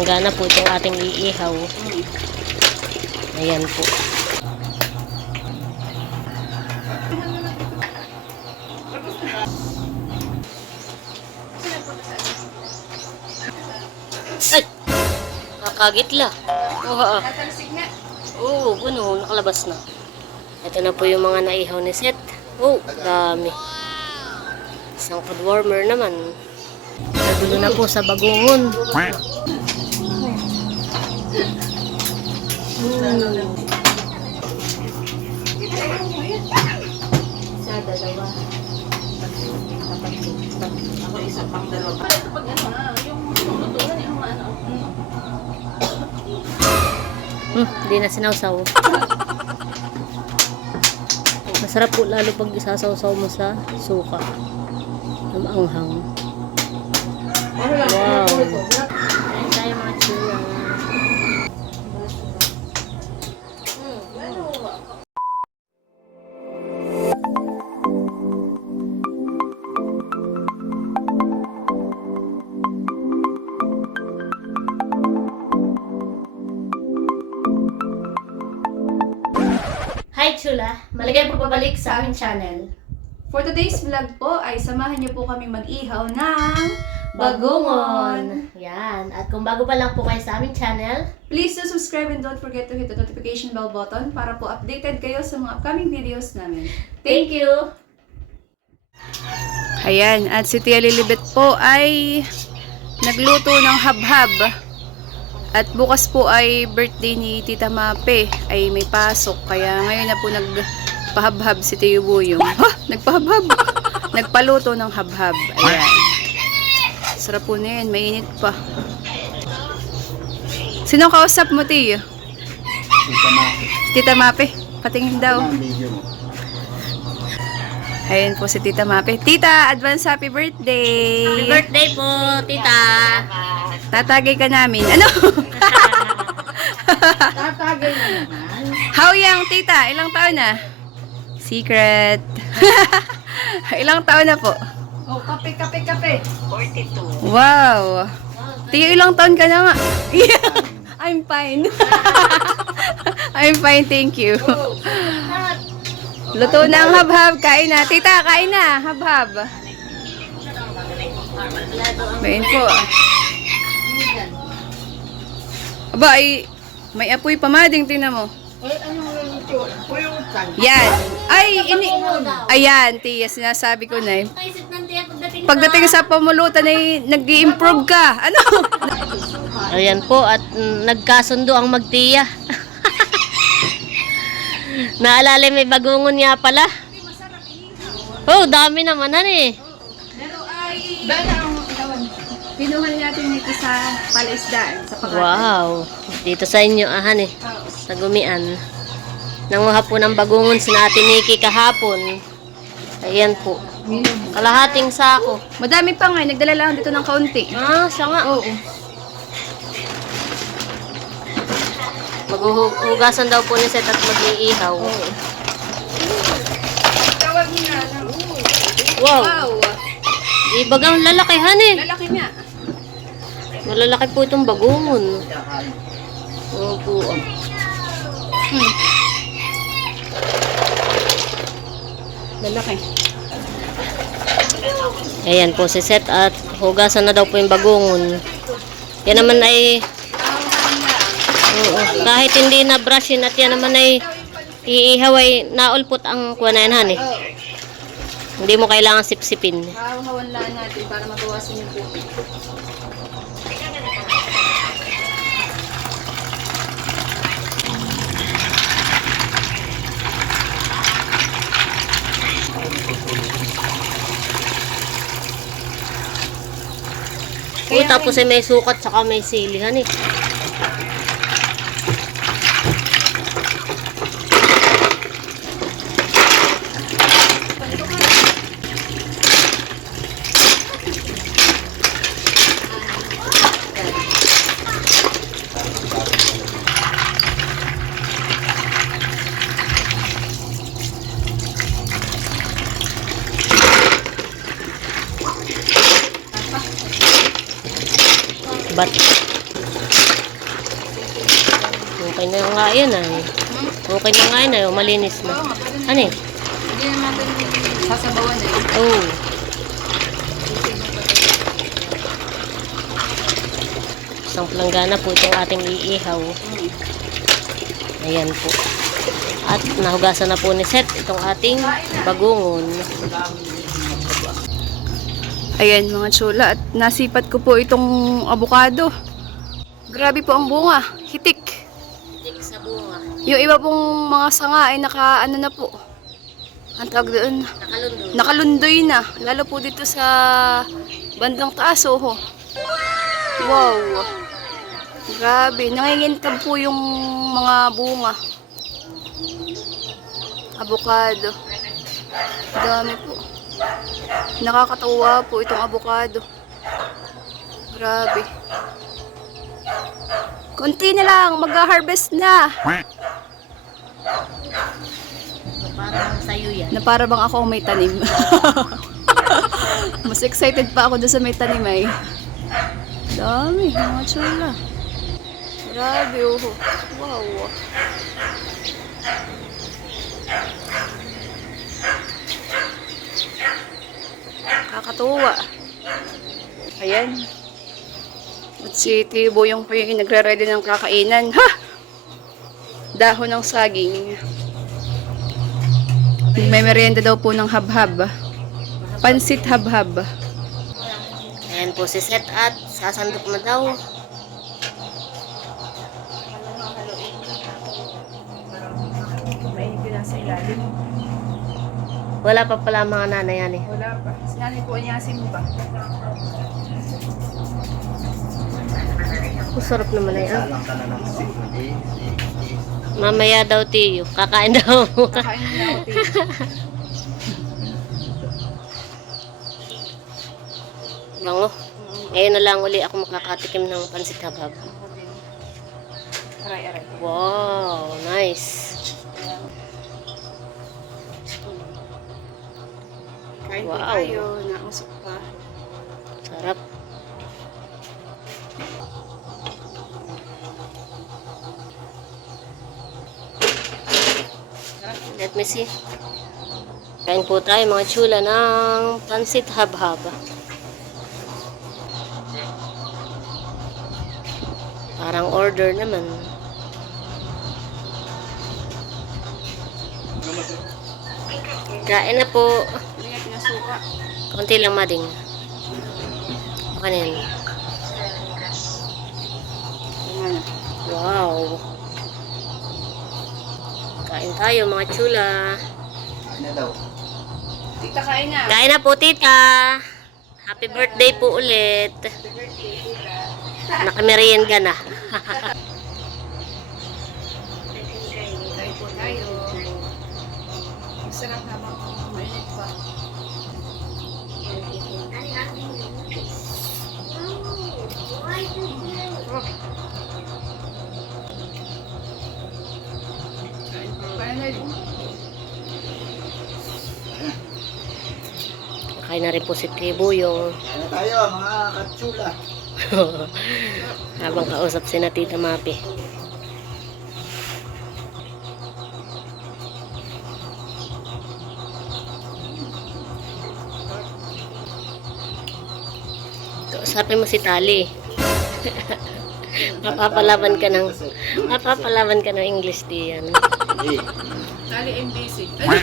Gumagana po itong ating iihaw. Ayan po. Ay! Kakagitla. Oo, puno. Nakalabas na. Ito na po yung mga naihaw ni Seth. Oh, dami. Isang food warmer naman. Nagulo na po sa bagungon. Isa, dalawa. Ako isa pang dalawa. Ito pag yung lutuan, yung Hindi na sinawsaw. Masarap po lalo pag isasawsaw mo sa suka. Ang anghang. Wow. Ayan tayo mga chula. Hi chula! Maligay po pabalik sa aming channel. For today's vlog po ay samahan niyo po kami mag-ihaw ng bagungon. Yan. At kung bago pa lang po kayo sa aming channel, Please do subscribe and don't forget to hit the notification bell button para po updated kayo sa mga upcoming videos namin. thank you! Ayan, at si Tia Lilibet po ay nagluto ng habhab. At bukas po ay birthday ni Tita Mape, ay may pasok. Kaya ngayon na po nagpahabhab si Tio Buyong. Ha? Nagpahabhab? Nagpaluto ng habhab. Ayan. Sarap po na yan, mainit pa. Sino kausap mo, Tio? Tita Mape. Patingin daw. Ayan po si Tita Mape. Tita, advance happy birthday! Happy birthday po, tita! Tatagay ka namin. Ano? Tatagay na naman. How young, tita? Ilang taon na? Secret. Ilang taon na po? Oh, kape. 42. Wow. Tiyo, ilang taon ka na nga? I'm fine. I'm fine, thank you. Luto na ang habhab. Kain na. Tita, kain na. Habhab. Bayan po. Aba, ay, may apoy pamading. Tingnan mo. Eh, anong luto? Pulutan. Yan. Ay, ayan, tiya, sinasabi ko na eh. Pagdating sa pamulutan ay nag-i-improve ka. Ano? Ayan po, at nagkasundo ang magtiya. Naalala may bagungon nga pala. Oh, dami naman eh. Pero ay, pinuhan natin ito sa palaisdaan, sa Pakatan. Wow. Dito sa inyo, ahan eh. Sa Gumian. Nanguha po ng bagungon si Ate Nikki kahapon. Ayan po. Kalahating sako. Madami pa nga, nagdala lang dito ng kaunti. Ah, siya nga. Oo. Maghuhugasan daw po ni Seth at mag-iihaw. Tawag mo na. Wow. Wow. Ibagang lalakihan eh. Lalaki niya. Malalaki po itong bagungon. Oo po. Lalaki. Ayan po si Seth at hugasan na daw po yung bagungon. Yan naman ay kahit hindi na brushin at yan naman ay iihaw ay naulpot ang kuwanayan eh. Hindi mo kailangan sipsipin. Hawan lang natin para mabawasan yung puti. Tapos ay may sukat saka may silihan eh. Bat. nga yan ay. Okay na nga yan ay. Malinis na. Ano eh? Hindi naman natin sasabawan eh. Oh. Isang planggana po itong ating iihaw. Ayan po. At nahugasan na po ni Seth itong ating bagungon. Ayan mga chula, at nasipat ko po itong abukado. Grabe po ang bunga, hitik. Tik sa bunga. Yung iba pong mga sanga ay naka-ano na po. Ang tawag doon, Nakalundol. nakalundoy na. Lalo po dito sa bandang taas, oh. Wow. Grabe, nangingintab po yung mga bunga. Abukado. Dami po. Nakakatawa po itong abukado. Grabe. Konti na lang, mag-harvest na. Parang sa'yo yan. Na para bang ako ang may tanim. Mas excited pa ako doon sa may tanim ay. Dami, mga chula. Grabe, oh. Wow. Kakatuwa. Ayan. At si Tibo yung po yung nagre-ready ng kakainan. Ha! Dahon ng saging. May merienda daw po ng habhab. Pansit habhab. Ayan po si Seth at sasandok na daw. May hindi sa ilalim. Wala pa pala mga nanay yan eh. Wala pa. Sinanay po niya asin ba? Masarap naman na yan. Mamaya daw tiyo. Kakain daw. Kakain na ako. Bango. Ngayon na lang uli ako makakatikim ng pansit habhab. Aray. Wow, nice. Kain po Wow. tayo. Nausok pa. Sarap. Let me see. Kain po tayo mga chula ng pansit habhab. Parang order naman. Kain na po. Hindi nga pinasuka. Konti lang mading. Okay na yan. Ayan. Wow. Kain tayo mga chula. Tita, kain na. Kain na po tita. Happy birthday po ulit. Nakamerienda na. Kain po tayo. Masarap habang mainit pa. Kain po tayo. Kain na rin po si Tibo yung Ano tayo mga katsula? habang kausap si na Tita Mapi. Kausapin mo si Tali. Mapapalaban ka ng English diyan. Hindi. Tali and basic. Ay!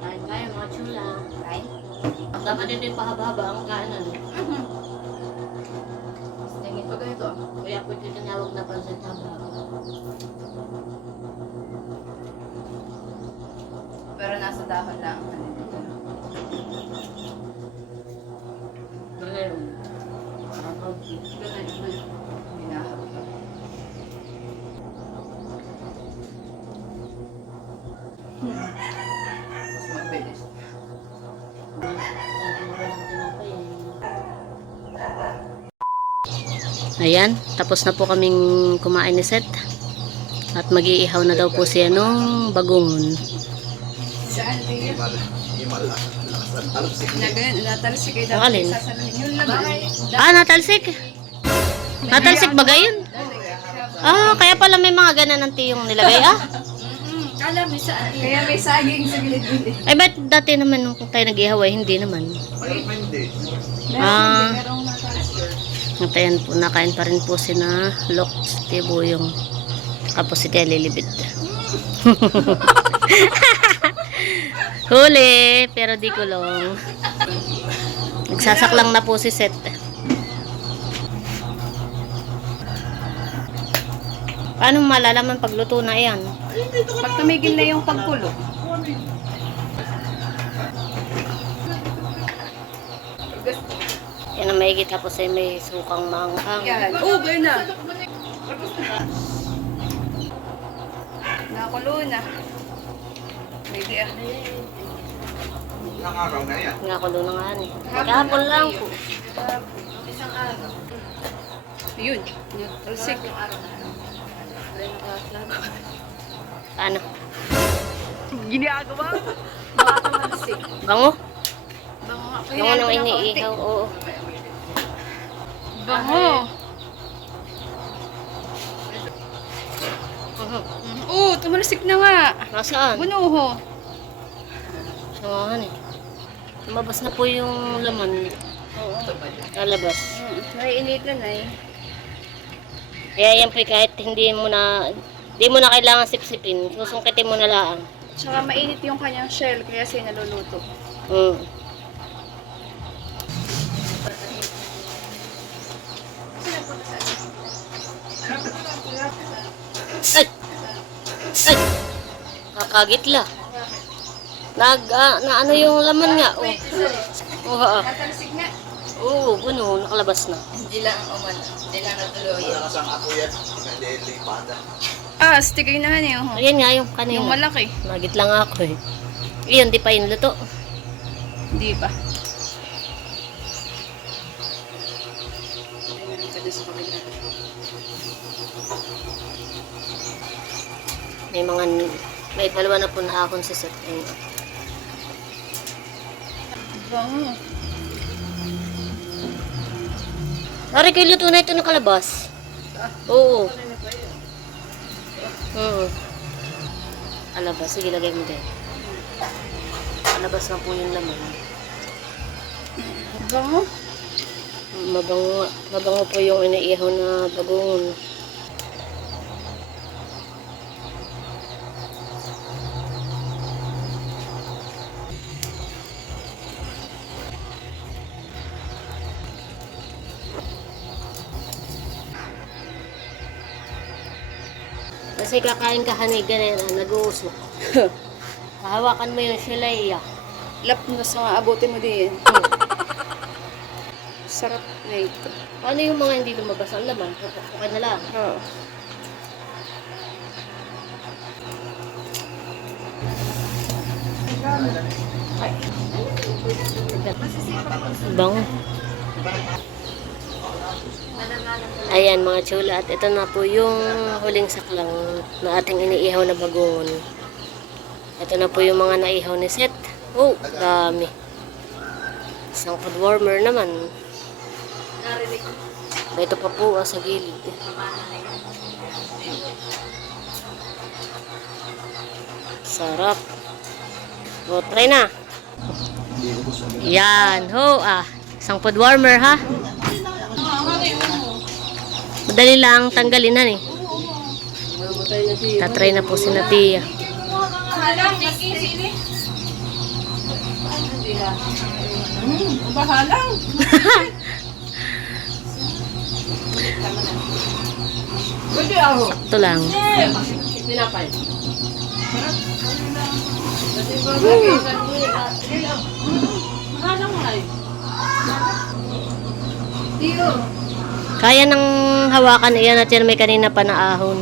Kain tayo mga chula. Kain. Dapat dito yung pahaba-haba ang kaanan. Tingin pa ganito. Kaya po ito tinawag na pansit habhab. Pero nasa dahon lang. Ganun. Ganun. Hinahapon. Mas mabilis. Ayan, tapos na po kaming kumain ni Seth. At mag-iihaw na daw po siya nung bagungon. Saan din? Malakas Natalsik kayo Ang alin? sasaluhin yung laman. Ah, natalsik. Natalsik ba gayon? Ah, kaya pala may mga ganun yung nilagay ah. Kala may saan. Kaya may saging sa gilid-gilid. Ay, ba't dati naman nung tayo nag-ihaway, hindi naman. Hindi. Ah, natayan po, nakain pa rin po si na Lok, si Tibuyong. Tapos si Tia Lilibit. Huli, pero di kulong. Nagsasaklang na po si Seth. Paano malalaman pagluto na yan? Pag tumigil na yung pagkulo. Yan ang maigit, tapos ay may sukang maanghang. Yan. Oh, gano'n na. Nakulo na. Pwede ah. Ilang araw na yan. Nakulo na nga eh. Maghapon lang po. Yun. Natalsik. Paano? Ginagawa? Baka tumalsik. Bango? Bango nga. Bango nang iniihaw, oo. Bango. Oo, tumalsik na nga. Nasaan? Bunuho. Sangahan eh. Lumabas na po yung laman. Lalabas. Naiinitan na eh. Kaya yan po kahit hindi mo na kailangan sipsipin. Susungkitin mo na lang. Tsaka mainit yung kanyang shell kaya siya naluluto. Mm. Ay! Ay! Kakagitla. Na ano yung laman nga. Oh. Oh, Natalsik na. Oo, buno, nakalabas na. Hindi lang umano. Hindi lang natuloy. Wala ka sang ako yan. Hindi lipada. Ah, stigay na yan eh. Ayan nga yung kanina. Yung malaki. Nagit lang ako eh. Iyon, di pa yun luto. Hindi pa. May dalawa na po na akong si Seth. Ayun. Bango. Pare, kayo luto na ito nakalabas. Oo. Alabas, sige lagay mo din. Alabas na po yung laman. Bango. Mabango po yung iniihaw na bagoong. Kasi kakain ka haniga na yan, nag-uusok. Hawakan mo yung shilay. Lap na sa abutin mo din. Sarap na ito. Ano yung mga hindi lumabas ang laman? Okay na lang. Oo. Bango. Ayan mga chula, at ito na po yung huling saklang na ating iniihaw na bagoong. Ito na po yung mga naihaw ni Seth. Oh, dami. Isang food warmer naman. Ito pa po sa gilid. Sarap. O, try na. Yan. Ho, isang food warmer ha. Madali lang tanggalin na eh. Tatry na po si Natia. Bahalang. Pwede ako. Ito lang. Tinapay. Bahalang nga eh. Tiyo. Kaya ng hawakan iyan at yan may kanina pa na ahon.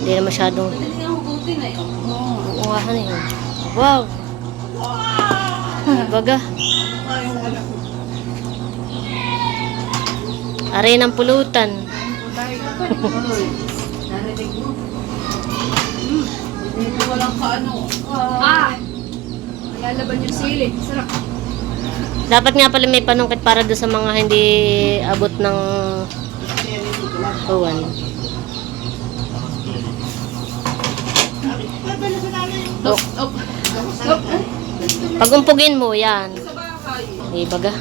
Hindi na masyadong. Pwede nga hugutin eh. Oo nga eh. Wow. Baga. Aray ng pulutan. Narinig mo. Hindi walang kaano. Lalaban yung sili. Sarap. Dapat nga pala may panungkit para doon sa mga hindi abot ng uwan. Op, op. Op. Pag umpugin mo, yan. Ibaga.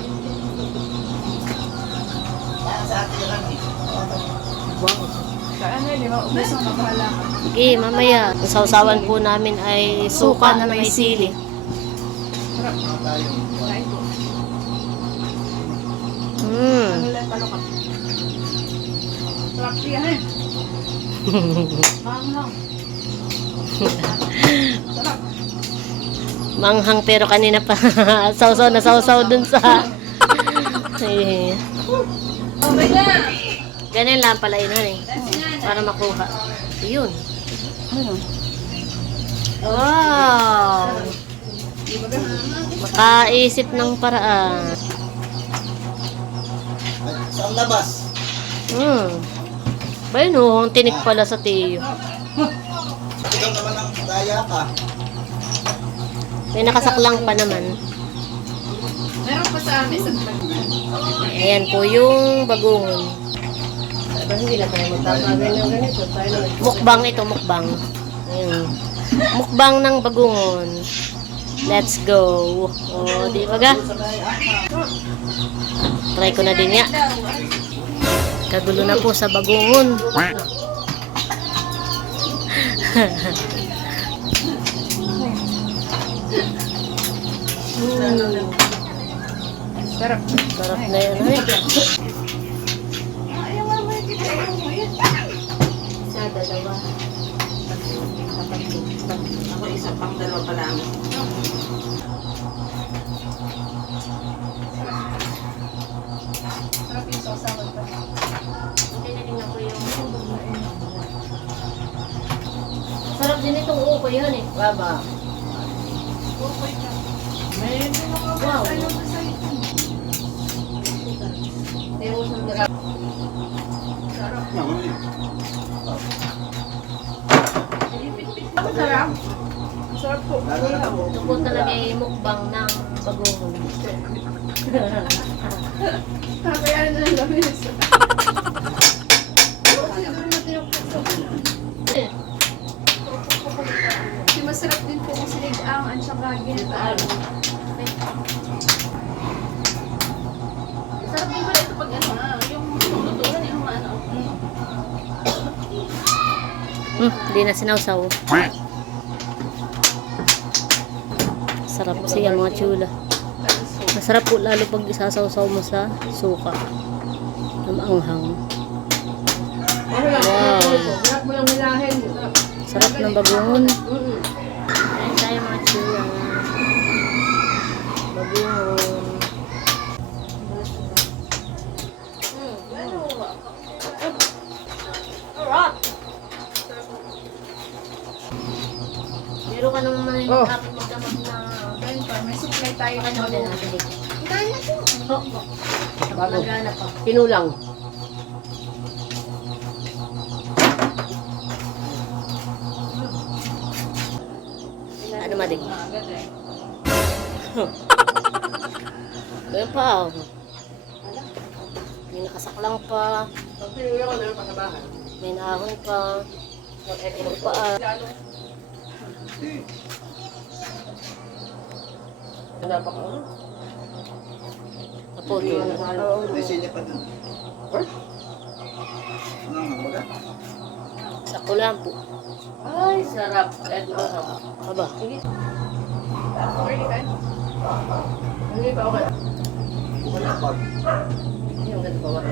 Wow. Ano yun, di ba? Ubus ang mabahala ka. Sige, mamaya. Ang sausawan po namin ay suka na may sili. Sarap. Kain po. Talokap. Sarap siya, eh. Manghang. Sarap. Manghang pero kanina pa sausaw na sausaw dun sa eh, Okay na. ganyan lang pala yun eh. Para makuha. Yun. Ano? Wow. Makaisip ng paraan. Saan labas? Ba yun oh, ang tinik pala sa tiyo. Ikaw naman ang daya ka. May nakasaklang pa naman. Meron pa sa amin sa Ayan po yung bagungon. Hindi na tayo magpapagay ng ganito. Mukbang ito, mukbang. Ayun. Mukbang ng bagungon. Let's go. O, di ba ga? Try ko na din ya. Kagulo na po sa bagungon. Sarap. Sarap na yan. Ay. Isa, dalawa. Ako isa pang dalawa pa lang. Sarap yung sausawan pa. Sarap din itong uko yan eh. Baba. Wow. Sarap. Sarap po. Ito po talaga yung mukbang ng bagungon. Kaya na lang lamis. Kasi masarap din po kung sinigang at saka gintaan. Sarap din pala ito pag ano yung lutuan yung ano. Hindi na sinawsaw. Sarap siya mga chula. Masarap po lalo pag isasawsaw mo sa suka. Ang anghang. Wow. Sarap mo lang nilahin. Sarap ng bagungon. Ayan tayo mga chula. Bagungon. Meron ka naman Oh. dapat magdamag na Ganun pa, may supply tayo ano ng din ano. natin. Bago. Nagana pa. Pinulang. Ano madig? Agad eh. Kaya pa. Oh. May nakasaklang pa. Pag pinulang ko na yung patabahan. May nahon pa. May paa. Wala pa ka. Apo, yun. May sili pa dun. Ano nga baga? Sa kulampo. Ay, sarap. Ito. Aba. Okay, kan? Hindi pa okay. Wala pag. Yung ganito pa wala.